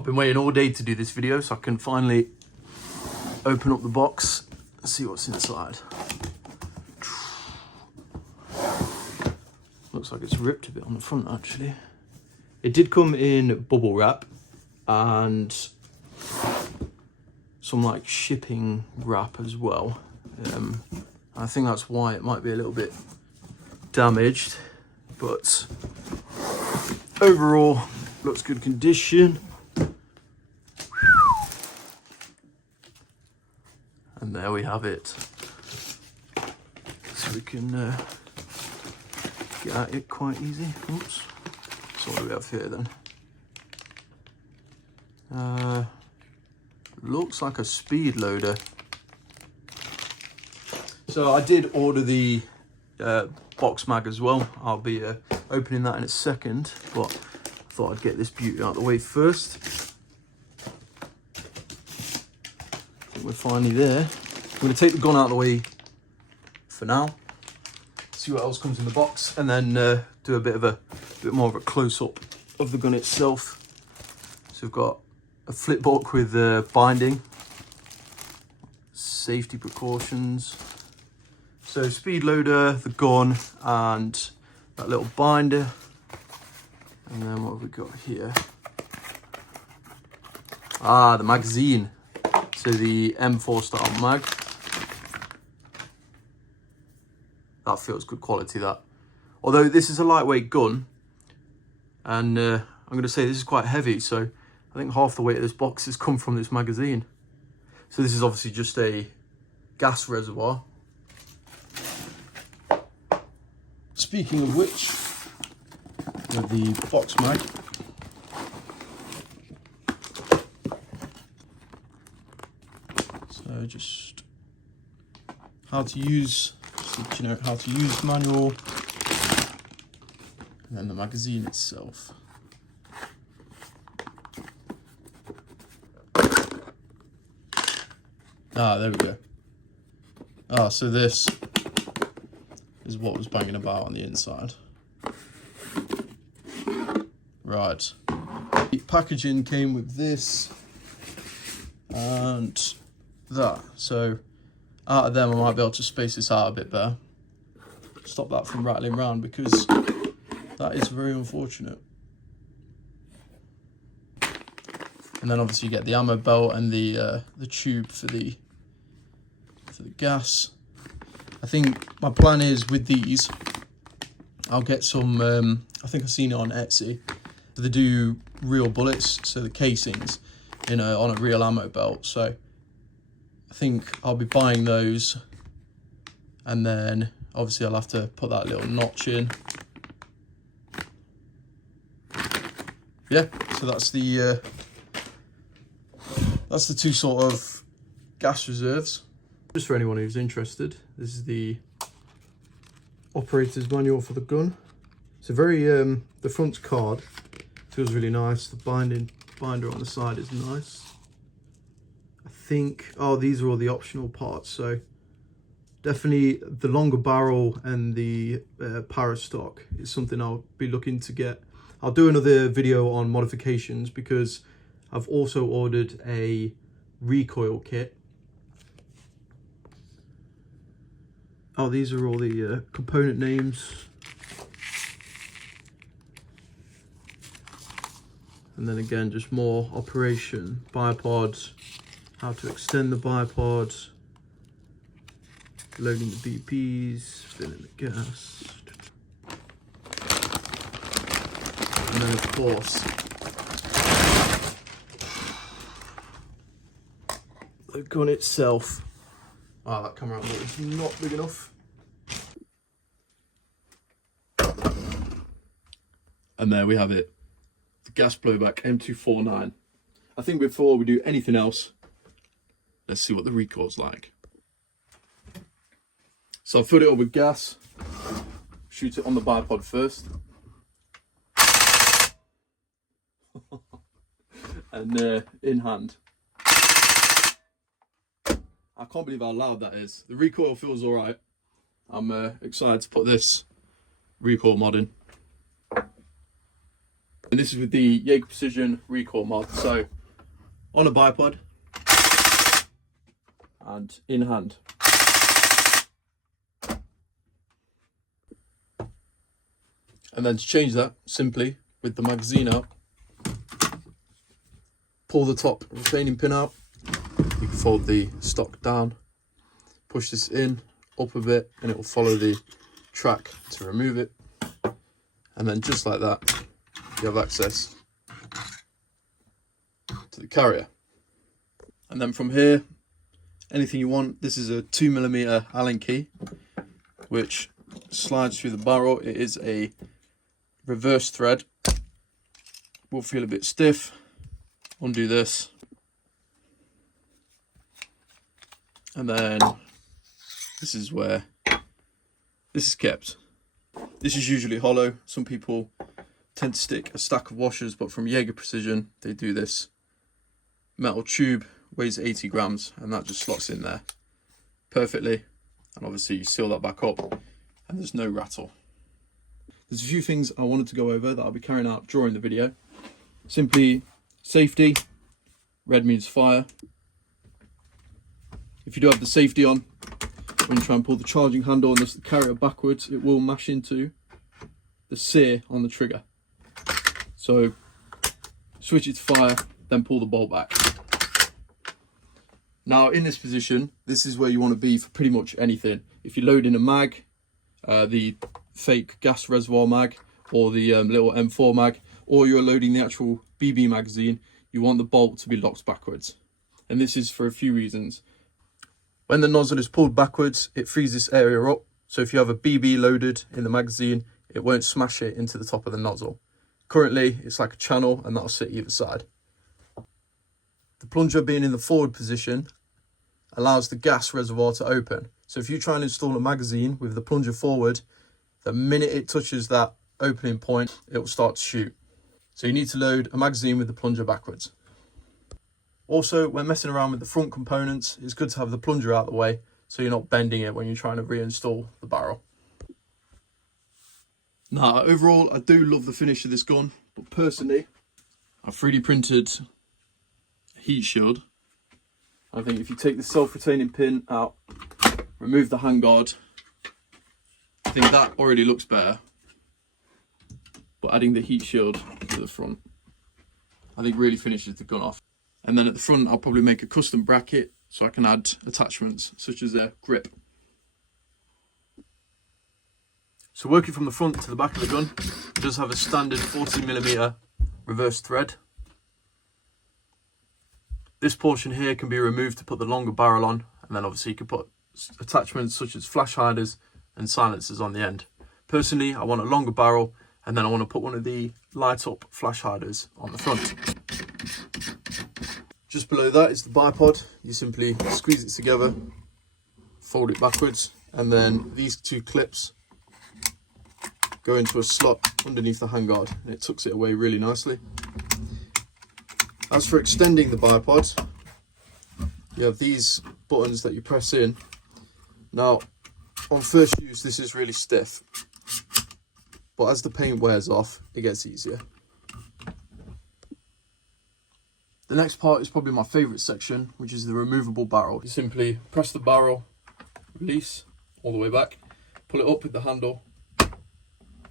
I've been waiting all day to do this video so I can finally open up the box and see what's inside. Looks like it's ripped a bit on the front actually. It did come in bubble wrap and some like shipping wrap as well. I think that's why it might be a little bit damaged, but overall looks good condition. And there we have it. So we can get at it quite easy. Oops. So what do we have here then? Looks like a speed loader. So I did order the box mag as well. I'll be opening that in a second, but I thought I'd get this beauty out of the way first. I think we're finally there. I'm going to take the gun out of the way for now, see what else comes in the box, and then do a bit more of a close-up of the gun itself. So we've got a flip book with binding, safety precautions. So speed loader, the gun, and that little binder. And then what have we got here? Ah, the magazine. So the M4 style mag. That feels good quality, that. Although this is a lightweight gun, and I'm going to say this is quite heavy, so I think half the weight of this box has come from this magazine. So this is obviously just a gas reservoir. Speaking of which, the box mag. So just how to use, you know, how to use manual, and then the magazine itself. Ah, there we go. Ah, so this is what was banging about on the inside. Right. The packaging came with this and that. So out of them, I might be able to space this out a bit better. Stop that from rattling around, because that is very unfortunate. And then obviously you get the ammo belt and the tube for the gas. I think my plan is with these, I'll get some, I think I've seen it on Etsy. They do real bullets, so the casings, you know, on a real ammo belt. So I think I'll be buying those, and then obviously I'll have to put that little notch in. Yeah, so that's the two sort of gas reserves. Just for anyone who's interested, this is the operator's manual for the gun. It's a very, the front's card, feels really nice. The binder on the side is nice. I think, oh, these are all the optional parts. So definitely the longer barrel and the para stock is something I'll be looking to get. I'll do another video on modifications, because I've also ordered a recoil kit. Oh, these are all the component names. And then again, just more operation, bipods, how to extend the bipods, loading the BPs, filling the gas. And then of course, the gun itself. Ah, that camera angle is not big enough. And there we have it. The gas blowback M249. I think before we do anything else, let's see what the recoil's like. So I'll fill it up with gas, shoot it on the bipod first. And in hand. I can't believe how loud that is. The recoil feels alright. I'm excited to put this recoil mod in. And this is with the Jaeger Precision Recoil mod. So on a bipod and in hand. And then to change that, simply with the magazine out, pull the top retaining pin out. You can fold the stock down, push this in, up a bit, and it will follow the track to remove it. And then just like that, you have access to the carrier. And then from here, anything you want. This is a 2mm Allen key, which slides through the barrel. It is a reverse thread. Will feel a bit stiff. Undo this. And then this is where this is kept. This is usually hollow. Some people tend to stick a stack of washers, but from Jaeger Precision, they do this metal tube, weighs 80 grams, and that just slots in there perfectly. And obviously you seal that back up and there's no rattle. There's a few things I wanted to go over that I'll be carrying out during the video. Simply safety. Red means fire. If you do have the safety on, when you try and pull the charging handle and the carrier backwards, it will mash into the sear on the trigger. So switch it to fire, then pull the bolt back. Now in this position, this is where you want to be for pretty much anything. If you're loading a mag, the fake gas reservoir mag, or the little M4 mag, or you're loading the actual BB magazine, you want the bolt to be locked backwards. And this is for a few reasons. When the nozzle is pulled backwards, it frees this area up. So if you have a BB loaded in the magazine, it won't smash it into the top of the nozzle. Currently, it's like a channel and that'll sit either side. The plunger being in the forward position allows the gas reservoir to open. So if you try and install a magazine with the plunger forward, the minute it touches that opening point, it will start to shoot. So you need to load a magazine with the plunger backwards. Also, when messing around with the front components, it's good to have the plunger out of the way so you're not bending it when you're trying to reinstall the barrel. Now, overall, I do love the finish of this gun, but personally, I've 3D printed a heat shield. I think if you take the self-retaining pin out, remove the handguard, I think that already looks better. But adding the heat shield to the front, I think really finishes the gun off. And then at the front, I'll probably make a custom bracket so I can add attachments such as a grip. So working from the front to the back of the gun, it does have a standard 40mm reverse thread. This portion here can be removed to put the longer barrel on, and then obviously you can put attachments such as flash hiders and silencers on the end. Personally, I want a longer barrel, and then I want to put one of the light up flash hiders on the front. Just below that is the bipod. You simply squeeze it together, fold it backwards, and then these two clips go into a slot underneath the handguard, and it tucks it away really nicely. As for extending the bipod, you have these buttons that you press in. Now, on first use, this is really stiff, but as the paint wears off, it gets easier. The next part is probably my favourite section, which is the removable barrel. You simply press the barrel, release all the way back, pull it up with the handle,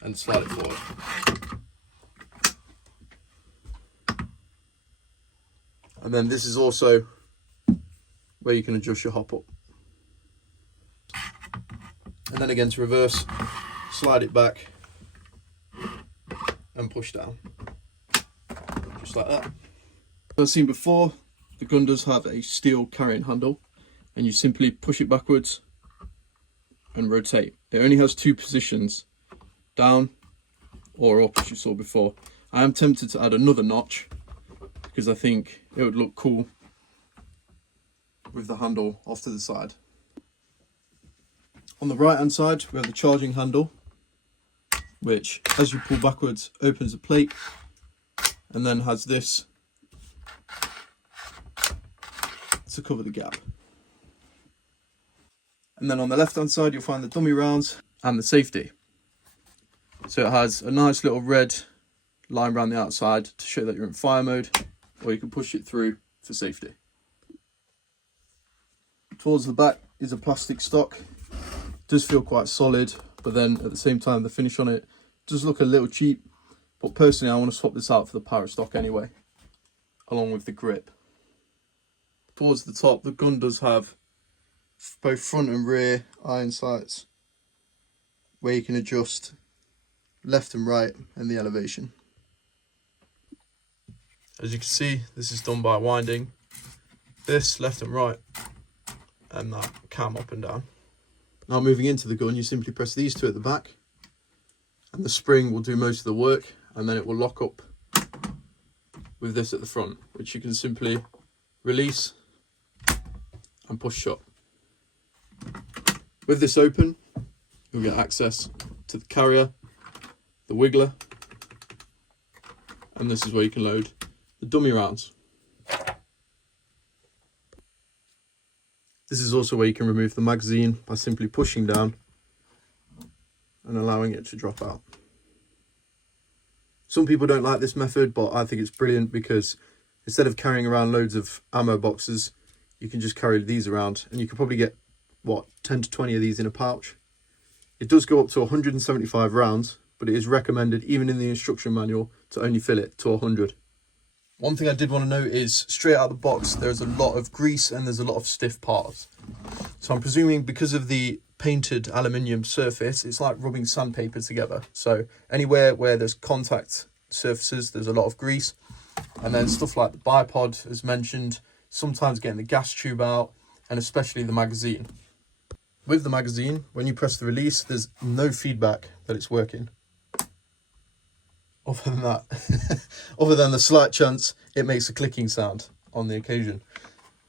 and slide it forward. And then this is also where you can adjust your hop up. And then again to reverse, slide it back and push down, just like that. As I've seen before, the gun does have a steel carrying handle, and you simply push it backwards and rotate. It only has two positions, down or up, as you saw before. I am tempted to add another notch because I think it would look cool with the handle off to the side. On the right hand side, we have the charging handle, which as you pull backwards opens a plate, and then has this to cover the gap. And then on the left hand side, you'll find the dummy rounds and the safety. So it has a nice little red line around the outside to show that you're in fire mode, or you can push it through for safety. Towards the back is a plastic stock. It does feel quite solid, but then at the same time the finish on it does look a little cheap. But personally I want to swap this out for the power stock anyway, along with the grip. Towards the top, the gun does have both front and rear iron sights where you can adjust left and right and the elevation. As you can see, this is done by winding this left and right and that cam up and down. Now moving into the gun, you simply press these two at the back and the spring will do most of the work, and then it will lock up with this at the front, which you can simply release and push shut. With this open, you'll get access to the carrier, the wiggler, and this is where you can load the dummy rounds. This is also where you can remove the magazine by simply pushing down and allowing it to drop out. Some people don't like this method, but I think it's brilliant because instead of carrying around loads of ammo boxes, you can just carry these around, and you can probably get, what, 10 to 20 of these in a pouch. It does go up to 175 rounds, but it is recommended, even in the instruction manual, to only fill it to 100. One thing I did want to note is, straight out of the box, there's a lot of grease and there's a lot of stiff parts. So I'm presuming because of the painted aluminium surface, it's like rubbing sandpaper together. So anywhere where there's contact surfaces, there's a lot of grease. And then stuff like the bipod, as mentioned, sometimes getting the gas tube out, and especially the magazine. With the magazine, when you press the release, there's no feedback that it's working. Other than that, other than the slight chance it makes a clicking sound on the occasion.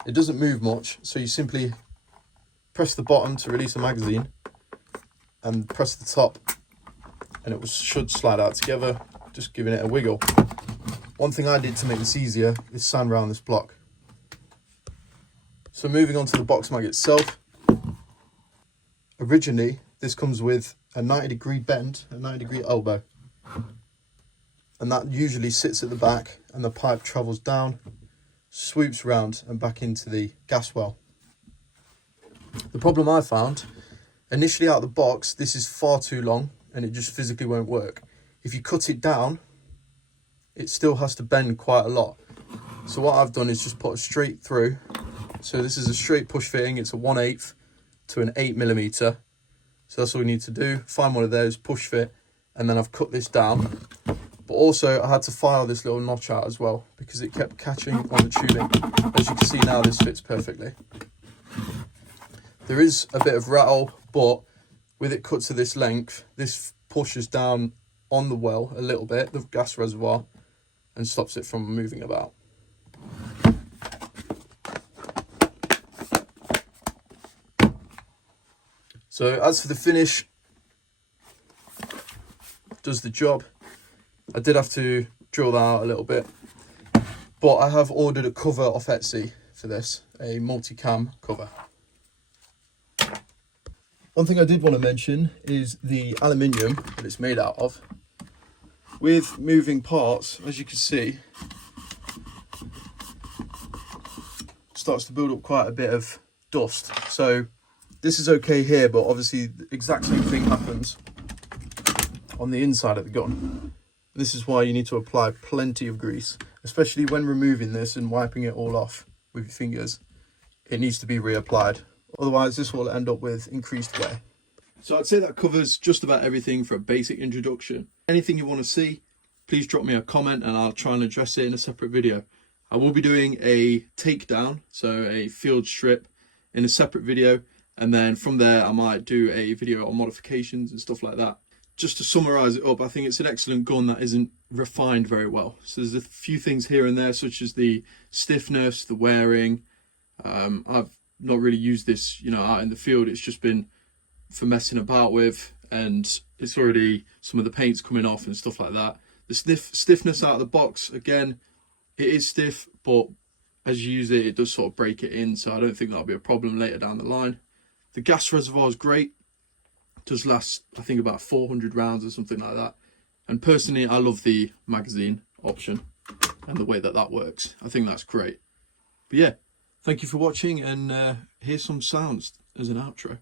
It doesn't move much, so you simply press the bottom to release the magazine and press the top, and it should slide out together, just giving it a wiggle. One thing I did to make this easier is sand around this block. So moving on to the box mag itself. Originally, this comes with a 90-degree bend, a 90-degree elbow. And that usually sits at the back, and the pipe travels down, swoops round and back into the gas well. The problem I found, initially out of the box, this is far too long and it just physically won't work. If you cut it down, it still has to bend quite a lot. So what I've done is just put it straight through. So this is a straight push fitting. It's a 1/8 to an 8mm. So that's all we need to do. Find one of those, push fit, and then I've cut this down. But also I had to file this little notch out as well because it kept catching on the tubing. As you can see now, this fits perfectly. There is a bit of rattle, but with it cut to this length, this pushes down on the well a little bit, the gas reservoir, and stops it from moving about. So as for the finish, does the job. I did have to drill that out a little bit, but I have ordered a cover off Etsy for this, a multi-cam cover. One thing I did want to mention is the aluminium that it's made out of. With moving parts, as you can see, starts to build up quite a bit of dust. So this is okay here, but obviously the exact same thing happens on the inside of the gun. This is why you need to apply plenty of grease, especially when removing this and wiping it all off with your fingers. It needs to be reapplied. Otherwise, this will end up with increased wear. So I'd say that covers just about everything for a basic introduction. Anything you want to see, please drop me a comment and I'll try and address it in a separate video. I will be doing a takedown, so a field strip, in a separate video. And then from there, I might do a video on modifications and stuff like that. Just to summarize it up, I think it's an excellent gun that isn't refined very well. So there's a few things here and there, such as the stiffness, the wearing. I've not really used this, out in the field. It's just been for messing about with, and it's already some of the paint's coming off and stuff like that. The stiffness out of the box, again, it is stiff, but as you use it, it does sort of break it in. So I don't think that'll be a problem later down the line. The gas reservoir is great. Does last, I think, about 400 rounds or something like that. And personally, I love the magazine option and the way that that works. I think that's great. But yeah, thank you for watching, and here's some sounds as an outro.